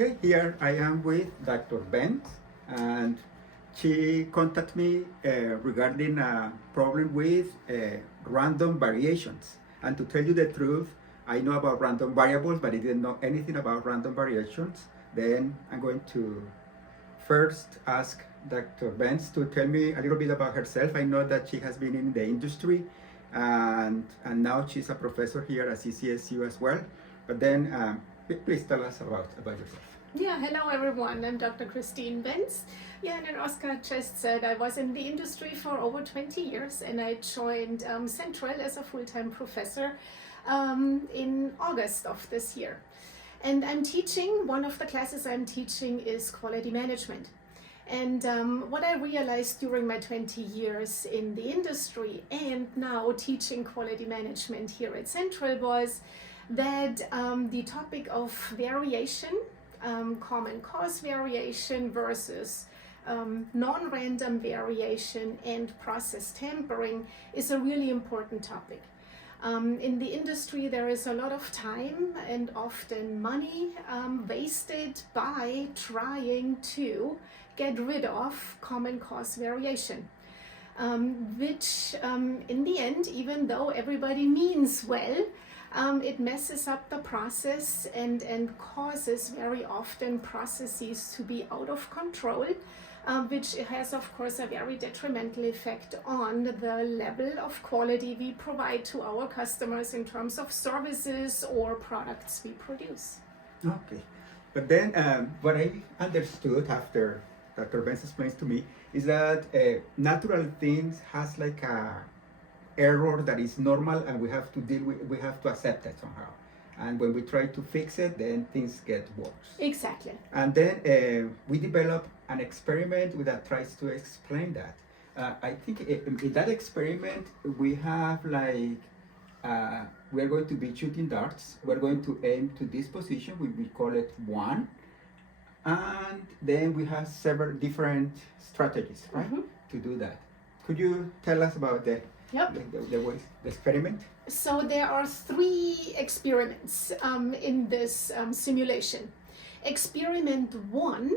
Okay, here I am with Dr. Benz, and she contacted me regarding a problem with random variations. And to tell you the truth, I know about random variables, but I didn't know anything about random variations. Then I'm going to first ask Dr. Benz to tell me a little bit about herself. I know that she has been in the industry, and now she's a professor here at CCSU as well. But then, please tell us about yourself. Yeah, hello everyone. I'm Dr. Christine Benz. Yeah, and Oscar just said I was in the industry for over 20 years, and I joined Central as a full-time professor in August of this year. And I'm teaching, one of the classes I'm teaching is quality management. And what I realized during my 20 years in the industry and now teaching quality management here at Central was that the topic of variation, common cause variation versus non-random variation and process tampering is a really important topic. In the industry, there is a lot of time and often money wasted by trying to get rid of common cause variation, which in the end, even though everybody means well, it messes up the process and causes very often processes to be out of control, which has of course a very detrimental effect on the level of quality we provide to our customers in terms of services or products we produce. Okay, but then what I understood after Dr. Benz explains to me is that natural things has like a error that is normal, and we have to deal with, we have to accept it somehow. And when we try to fix it, then things get worse. Exactly. And then we develop an experiment that tries to explain that. I think in that experiment, we have like, we are going to be shooting darts. We're going to aim to this position. We call it 1. And then we have several different strategies, right, to do that. Could you tell us about the experiment? So there are 3 experiments in this simulation. Experiment 1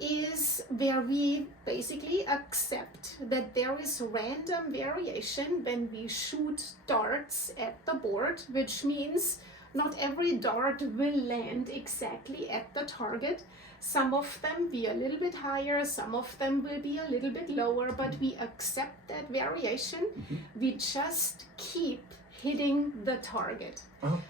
is where we basically accept that there is random variation when we shoot darts at the board, which means not every dart will land exactly at the target. Some of them be a little bit higher, some of them will be a little bit lower, but we accept that variation. We just keep hitting the target.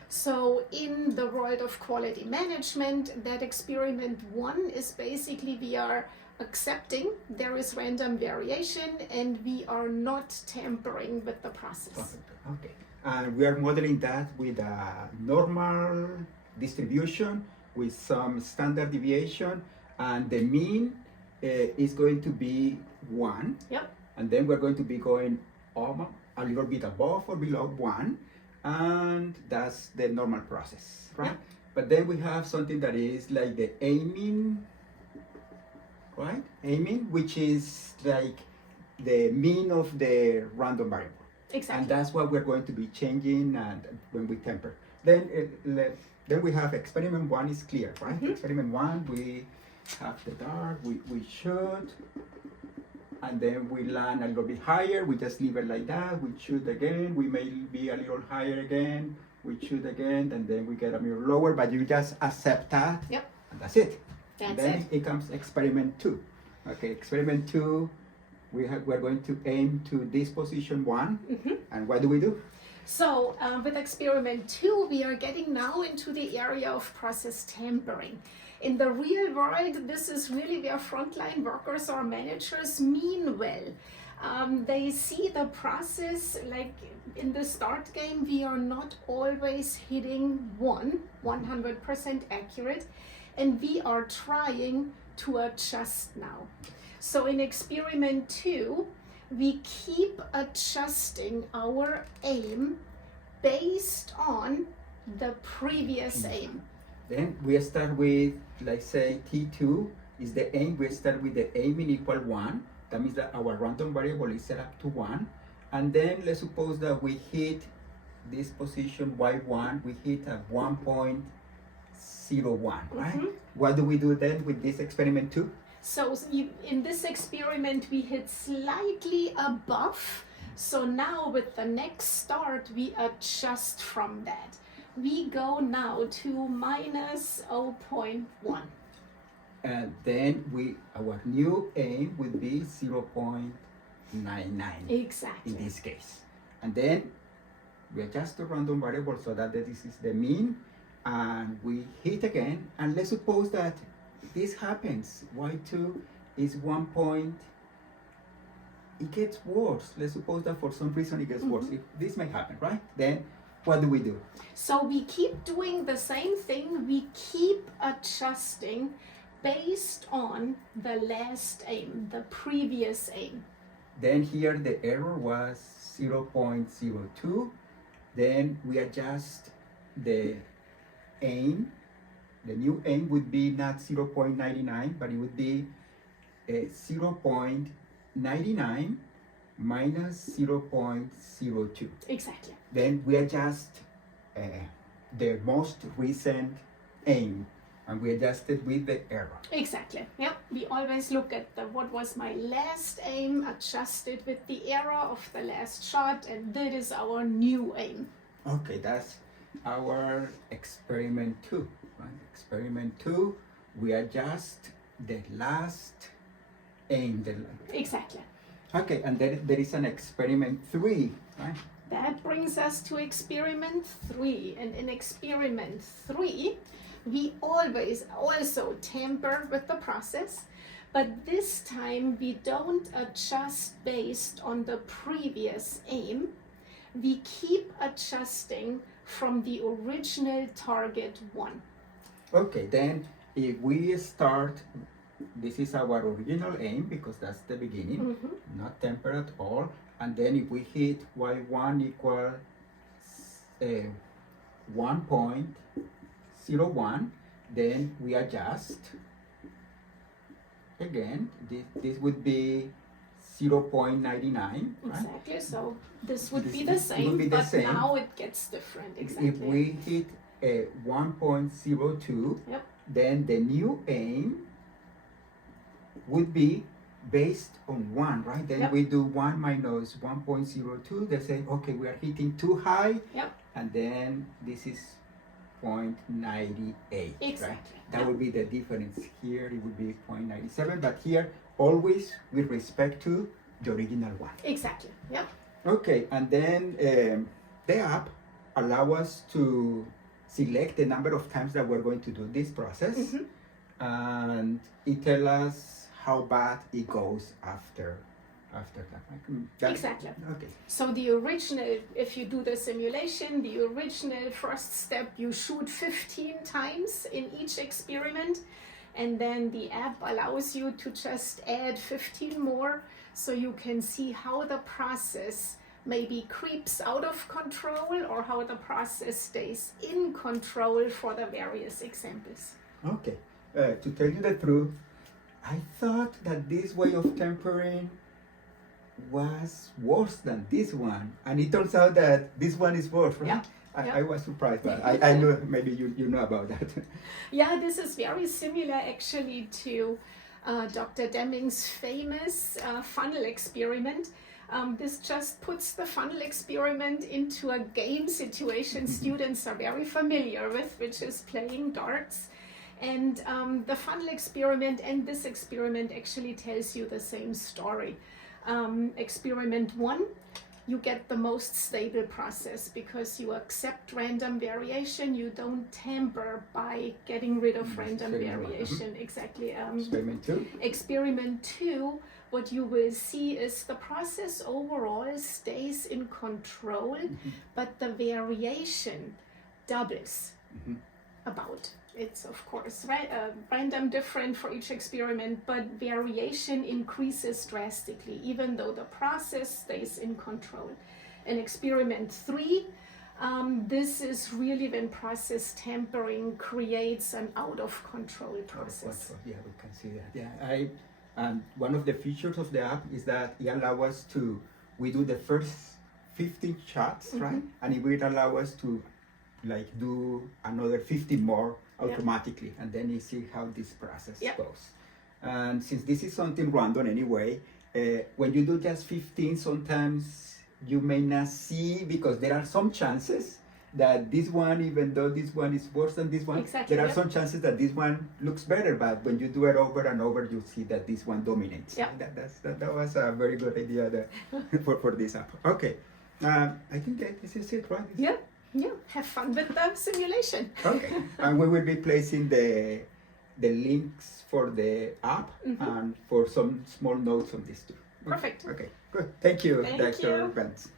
So in the world of quality management, that experiment 1 is basically we are accepting there is random variation and we are not tampering with the process. Okay. And we are modeling that with a normal distribution with some standard deviation, and the mean is going to be 1. Yep. And then we're going to be going a little bit above or below 1, and that's the normal process, right? Yep. But then we have something that is like the aiming, right? Aiming, which is like the mean of the random variable. Exactly. And that's what we're going to be changing and when we temper. Then we have experiment 1 is clear, right? Experiment 1, we have the dart, we shoot, and then we land a little bit higher, we just leave it like that, we shoot again, we may be a little higher again, we shoot again, and then we get a little lower, but you just accept that, and that's it. That's then it comes experiment 2. Okay, experiment 2, we're going to aim to this position 1, and what do we do? So with experiment 2, we are getting now into the area of process tampering. In the real world, this is really where frontline workers or managers mean well. They see the process, like in the start game, we are not always hitting 100% accurate, and we are trying to adjust now. So in experiment 2, we keep adjusting our aim based on the previous aim. Then we start with, like say, T2 is the aim. We start with the aim in equal 1. That means that our random variable is set up to 1. And then let's suppose that we hit this position Y1, we hit at 1.6 0.01, right? Mhm. What do we do then with this experiment 2? So in this experiment, we hit slightly above. So now with the next start, we adjust from that. We go now to minus 0.1. And then our new aim would be 0.99 Exactly. in this case. And then we adjust the random variable so that this is the mean, and we hit again. And let's suppose that this happens. Y2 is 1 point. It gets worse. Let's suppose that for some reason it gets worse. If this may happen, right? Then what do we do? So we keep doing the same thing. We keep adjusting based on the last aim, the previous aim. Then here the error was 0.02. Then we adjust the aim. The new aim would be not 0.99, but it would be 0.99 minus 0.02. Exactly. Then we adjust the most recent aim, and we adjust it with the error. Exactly. Yep. We always look at what was my last aim, adjust it with the error of the last shot, and that is our new aim. Okay, that's our experiment 2. Right? Experiment 2, we adjust the last aim. Exactly. Okay, and there is an experiment 3, right? That brings us to experiment 3. And in experiment 3, we always also tamper with the process, but this time we don't adjust based on the previous aim. We keep adjusting from the original target 1. Okay, then if we start, this is our original aim because that's the beginning, not tamper at all. And then if we hit y1 equal 1.01, then we adjust. Again, this would be 0.99. Right? Exactly, so this would be the It same, would be the but same. now it gets different. Exactly. If we hit 1.02, Yep. then the new aim would be based on 1, right? Then Yep. we do 1 minus 1.02. They say, okay, we are hitting too high. Yep. And then this is 0.98. Exactly. Right? That Yep. would be the difference. Here it would be 0.97, but here always with respect to the original one. Exactly. Yep. Okay, and then the app allow us to select the number of times that we're going to do this process, and it tells us how bad it goes after that. Right? Exactly. Okay. So the original, if you do the simulation, the original first step, you shoot 15 times in each experiment, and then the app allows you to just add 15 more, so you can see how the process maybe creeps out of control or how the process stays in control for the various examples. Okay. To tell you the truth, I thought that this way of tampering was worse than this one, and it turns out that this one is worse, right? Yeah. I was surprised, but I know maybe you know about that. Yeah, this is very similar actually to Dr. Deming's famous funnel experiment. This just puts the funnel experiment into a game situation students are very familiar with, which is playing darts. And the funnel experiment and this experiment actually tells you the same story. Experiment 1, you get the most stable process because you accept random variation. You don't tamper by getting rid of random variation. Exactly. Experiment 2. Experiment 2, what you will see is the process overall stays in control, but the variation doubles about. It's of course random different for each experiment, but variation increases drastically even though the process stays in control. In experiment 3, this is really when process tampering creates an out of control process. Yeah, we can see that. Yeah, and one of the features of the app is that it allows us we do the first 15 shots, right? And it will allow us to like do another 50 more automatically, and then you see how this process goes. And since this is something random anyway, when you do just 15, sometimes you may not see, because there are some chances that this one, even though this one is worse than this one, there are some chances that this one looks better, but when you do it over and over, you see that this one dominates. Yeah. That was a very good idea for this app. Okay, I think that this is it, right? Yeah, have fun with the simulation. Okay, and we will be placing the links for the app and for some small notes on this too. Perfect. Okay, good. Thank you, Thank Dr. you. Benz.